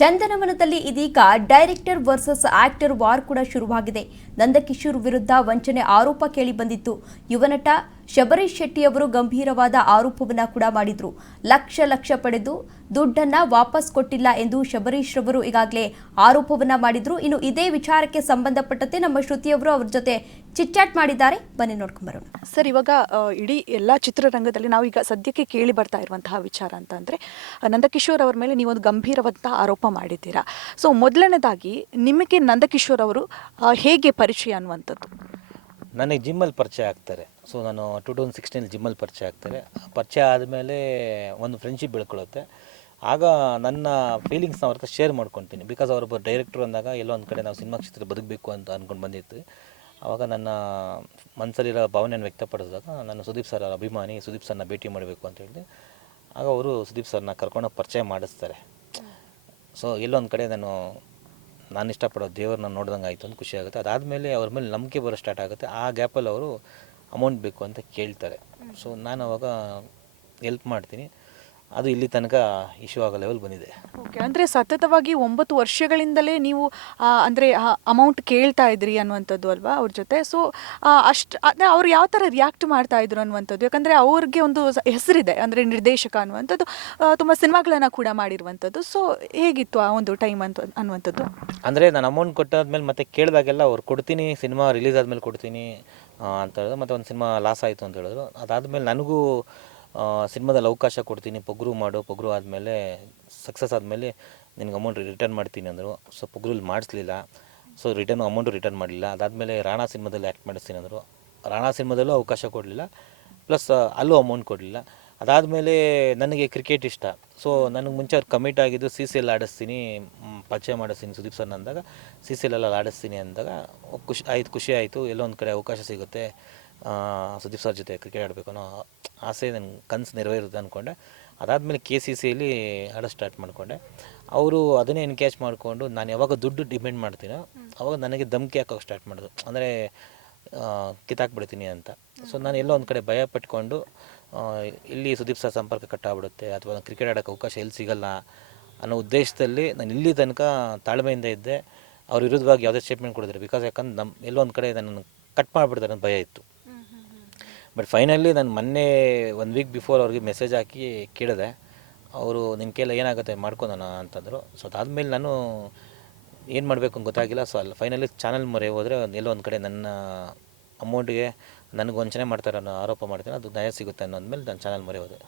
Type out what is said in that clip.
ಚಂದನವನದಲ್ಲಿ ಇದೀಗ director versus actor war ಕೂಡ ಶುರುವಾಗಿದೆ. ನಂದಕಿಶೋರ್ ವಿರುದ್ಧ ವಂಚನೆ ಆರೋಪ ಕೇಳಿ ಬಂದಿತ್ತು. ಯುವನಟ ಶಬರೀಶ್ ಶೆಟ್ಟಿ ಅವರು ಗಂಭೀರವಾದ ಆರೋಪವನ್ನ ಕೂಡ ಮಾಡಿದ್ರು. ಲಕ್ಷ ಪಡೆದು ದುಡ್ಡನ್ನ ವಾಪಸ್ ಕೊಟ್ಟಿಲ್ಲ ಎಂದು ಶಬರೀಶ್ ರವರು ಈಗಾಗಲೇ ಆರೋಪವನ್ನ ಮಾಡಿದ್ರು. ಇನ್ನು ಇದೇ ವಿಚಾರಕ್ಕೆ ಸಂಬಂಧಪಟ್ಟಂತೆ ನಮ್ಮ ಶ್ರುತಿಯವರು ಅವ್ರ ಜೊತೆ ಚಿಟ್ಚಾಟ್ ಮಾಡಿದ್ದಾರೆ. ಬನ್ನಿ ನೋಡ್ಕೊಂಡ್ ಬರೋಣ. ಸರ್, ಇವಾಗ ಇಡೀ ಎಲ್ಲ ಚಿತ್ರರಂಗದಲ್ಲಿ ನಾವು ಈಗ ಸದ್ಯಕ್ಕೆ ಕೇಳಿ ಬರ್ತಾ ಇರುವಂತಹ ವಿಚಾರ ಅಂತಂದ್ರೆ ನಂದಕಿಶೋರ್ ಅವರ ಮೇಲೆ ನೀವೊಂದು ಗಂಭೀರವಾದ ಆರೋಪ ಮಾಡಿದ್ದೀರಾ. ಸೊ ಮೊದಲನೇದಾಗಿ ನಿಮಗೆ ನಂದಕಿಶೋರ್ ಅವರು ಹೇಗೆ ಪರಿಚಯ ಅನ್ನುವಂಥದ್ದು? ನನಗೆ ಜಿಮ್ಮಲ್ಲಿ ಪರಿಚಯ ಆಗ್ತಾರೆ. ಸೊ ನಾನು 2016 ಜಿಮ್ಮಲ್ಲಿ ಪರಿಚಯ ಆಗ್ತಾರೆ. ಪರಿಚಯ ಆದಮೇಲೆ ಒಂದು ಫ್ರೆಂಡ್ಶಿಪ್ ಬೆಳ್ಕೊಳ್ಳುತ್ತೆ. ಆಗ ನನ್ನ ಫೀಲಿಂಗ್ಸ್ನ ಅವ್ರ ಹತ್ರ ಶೇರ್ ಮಾಡ್ಕೊತೀನಿ. ಬಿಕಾಸ್ ಅವರೊಬ್ಬ ಡೈರೆಕ್ಟ್ರು ಅಂದಾಗ ಎಲ್ಲೋ ಒಂದು ಕಡೆ ನಾವು ಸಿನಿಮಾ ಕ್ಷೇತ್ರ ಬದುಕಬೇಕು ಅಂತ ಅಂದ್ಕೊಂಡು ಬಂದಿತ್ತು. ಆವಾಗ ನನ್ನ ಮನಸ್ಸಲ್ಲಿರೋ ಭಾವನೆಯನ್ನು ವ್ಯಕ್ತಪಡಿಸಿದಾಗ ನಾನು ಸುದೀಪ್ ಸರ್ ಅಭಿಮಾನಿ, ಸುದೀಪ್ ಸರ್ನ ಭೇಟಿ ಮಾಡಬೇಕು ಅಂತ ಹೇಳಿದೆ. ಆಗ ಅವರು ಸುದೀಪ್ ಸರ್ನ ಕರ್ಕೊಂಡು ಪರಿಚಯ ಮಾಡಿಸ್ತಾರೆ. ಸೊ ಎಲ್ಲೊಂದು ಕಡೆ ನಾನು ಇಷ್ಟಪಡೋ ದೇವ್ರನ್ನ ನೋಡ್ದಂಗೆ ಆಯಿತು ಅಂತ ಖುಷಿ ಆಗುತ್ತೆ. ಅದಾದಮೇಲೆ ಅವ್ರ ಮೇಲೆ ನಂಬಿಕೆ ಬರೋ ಸ್ಟಾರ್ಟ್ ಆಗುತ್ತೆ. ಆ ಗ್ಯಾಪಲ್ಲಿ ಅವರು ಅಮೌಂಟ್ ಬೇಕು ಅಂತ ಕೇಳ್ತಾರೆ. ಸೊ ನಾನು ಅವಾಗ ಹೆಲ್ಪ್ ಮಾಡ್ತೀನಿ. ಅದು ಇಲ್ಲಿ ತನಕ ಇಶ್ಯೂ ಆಗೋ ಲೆವೆಲ್ ಬಂದಿದೆ. ಓಕೆ, ಅಂದರೆ ಸತತವಾಗಿ 9 ವರ್ಷಗಳಿಂದಲೇ ನೀವು ಅಂದರೆ ಅಮೌಂಟ್ ಕೇಳ್ತಾ ಇದ್ರಿ ಅನ್ನುವಂಥದ್ದು ಅಲ್ವಾ ಅವ್ರ ಜೊತೆ? ಸೊ ಅಷ್ಟು ಅಂದರೆ ಅವ್ರು ಯಾವ ಥರ ರಿಯಾಕ್ಟ್ ಮಾಡ್ತಾ ಇದ್ರು ಅನ್ನುವಂಥದ್ದು? ಯಾಕಂದರೆ ಅವ್ರಿಗೆ ಒಂದು ಹೆಸರಿದೆ, ಅಂದರೆ ನಿರ್ದೇಶಕ ಅನ್ನುವಂಥದ್ದು, ತುಂಬ ಸಿನಿಮಾಗಳನ್ನು ಕೂಡ ಮಾಡಿರುವಂಥದ್ದು. ಸೊ ಹೇಗಿತ್ತು ಆ ಒಂದು ಟೈಮ್ ಅನ್ನುವಂಥದ್ದು? ಅಂದರೆ ನಾನು ಅಮೌಂಟ್ ಕೊಟ್ಟಾದ್ಮೇಲೆ ಮತ್ತೆ ಕೇಳಿದಾಗೆಲ್ಲ ಅವ್ರು ಕೊಡ್ತೀನಿ, ಸಿನಿಮಾ ರಿಲೀಸ್ ಆದಮೇಲೆ ಕೊಡ್ತೀನಿ ಅಂತ ಹೇಳಿದ್ರು. ಮತ್ತು ಒಂದು ಸಿನಿಮಾ ಲಾಸ್ ಆಯಿತು ಅಂತ ಹೇಳಿದ್ರು. ಅದಾದಮೇಲೆ ನನಗೂ ಸಿನಿಮಾದಲ್ಲಿ ಅವಕಾಶ ಕೊಡ್ತೀನಿ, ಪೊಗರು ಆದಮೇಲೆ ಸಕ್ಸಸ್ ಆದಮೇಲೆ ನಿನಗೆ ಅಮೌಂಟ್ ರಿಟರ್ನ್ ಮಾಡ್ತೀನಿ ಅಂದರು. ಸೊ ಪೊಗರಲ್ಲಿ ಮಾಡಿಸ್ಲಿಲ್ಲ. ಸೊ ಅಮೌಂಟು ರಿಟರ್ನ್ ಮಾಡಲಿಲ್ಲ. ಅದಾದಮೇಲೆ ರಾಣಾ ಸಿನಿಮಾದಲ್ಲಿ ಆ್ಯಕ್ಟ್ ಮಾಡಿಸ್ತೀನಿ ಅಂದರು. ರಾಣಾ ಸಿನಿಮಾದಲ್ಲೂ ಅವಕಾಶ ಕೊಡಲಿಲ್ಲ, ಪ್ಲಸ್ ಅಲ್ಲೂ ಅಮೌಂಟ್ ಕೊಡಲಿಲ್ಲ. ಅದಾದಮೇಲೆ ನನಗೆ ಕ್ರಿಕೆಟ್ ಇಷ್ಟ. ಸೊ ನನಗೆ ಮುಂಚೆ ಅವ್ರು ಕಮಿಟ್ ಆಗಿದ್ದು CCL ಆಡಿಸ್ತೀನಿ, ಪರಿಚಯ ಮಾಡಿಸ್ತೀನಿ ಸುದೀಪ್ ಸರ್ನ ಅಂದಾಗ CCL ಆಡಿಸ್ತೀನಿ ಅಂದಾಗ ಖುಷಿ ಆಯಿತು. ಎಲ್ಲೋ ಒಂದು ಕಡೆ ಅವಕಾಶ ಸಿಗುತ್ತೆ, ಸುದೀಪ್ ಸರ್ ಜೊತೆ ಕ್ರಿಕೆಟ್ ಆಡಬೇಕು ಅನ್ನೋ ಆಸೆ ನನ್ನ ಕನಸು ನೆರವೇರುತ್ತೆ ಅಂದ್ಕೊಂಡೆ. ಅದಾದಮೇಲೆ KCCಯಲ್ಲಿ ಆಡೋ ಸ್ಟಾರ್ಟ್ ಮಾಡಿಕೊಂಡೆ. ಅವರು ಅದನ್ನೇ ಎನ್ಕೇಜ್ ಮಾಡಿಕೊಂಡು ನಾನು ಯಾವಾಗ ದುಡ್ಡು ಡಿಮ್ಯಾಂಡ್ ಮಾಡ್ತೀನೋ ಅವಾಗ ನನಗೆ ಧಮಕಿ ಹಾಕೋಕೆ ಸ್ಟಾರ್ಟ್ ಮಾಡೋದು, ಅಂದರೆ ಕಿತ್ತಾಕ್ಬಿಡ್ತೀನಿ ಅಂತ. ಸೊ ನಾನು ಎಲ್ಲೋ ಒಂದು ಕಡೆ ಭಯ ಪಟ್ಕೊಂಡು ಇಲ್ಲಿ ಸುದೀಪ್ ಸರ್ ಸಂಪರ್ಕ ಕಟ್ಟಾಗ್ಬಿಡುತ್ತೆ ಅಥವಾ ಕ್ರಿಕೆಟ್ ಆಡೋಕ್ಕೆ ಅವಕಾಶ ಎಲ್ಲಿ ಸಿಗಲ್ಲ ಅನ್ನೋ ಉದ್ದೇಶದಲ್ಲಿ ನಾನು ಇಲ್ಲಿ ತನಕ ತಾಳ್ಮೆಯಿಂದ ಇದ್ದೆ. ಅವ್ರ ವಿರುದ್ಧವಾಗಿ ಯಾವುದೇ ಸ್ಟೇಟ್ಮೆಂಟ್ ಕೊಡಿದ್ರೆ, ಬಿಕಾಸ್ ಯಾಕಂದ್ರೆ ಎಲ್ಲೋ ಒಂದು ಕಡೆ ನನ್ನನ್ನು ಕಟ್ ಮಾಡಿಬಿಡ್ತಾರೆ ಅಂತ ಭಯ ಇತ್ತು. ಬಟ್ ಫೈನಲಿ ನಾನು ಮೊನ್ನೆ 1 ವೀಕ್ ಬಿಫೋರ್ ಅವ್ರಿಗೆ ಮೆಸೇಜ್ ಹಾಕಿ ಕೇಳಿದೆ. ಅವರು ನಿನ್ನ ಕೈಲಿ ಏನಾಗುತ್ತೆ ಮಾಡ್ಕೊಳೋಣ ಅಂತಂದರು. ಸೊ ಅದಾದಮೇಲೆ ನಾನು ಏನು ಮಾಡಬೇಕು ಅಂತ ಗೊತ್ತಾಗಿಲ್ಲ. ಸೊ ಅಲ್ಲಿ ಫೈನಲಿ ಚಾನಲ್ ಮೊರೆ ಹೋದರೆ ಎಲ್ಲೋ ಒಂದು ಕಡೆ ನನ್ನ ಅಮೌಂಟಿಗೆ ನನಗೆ ವಂಚನೆ ಮಾಡ್ತಾರೆ ಅನ್ನೋ ಆರೋಪ ಮಾಡ್ತೀನಿ, ಅದು ನ್ಯಾಯ ಸಿಗುತ್ತೆ ಅನ್ನೋದ್ಮೇಲೆ ನಾನು ಚಾನಲ್ ಮೊರೆ ಹೋದೆ.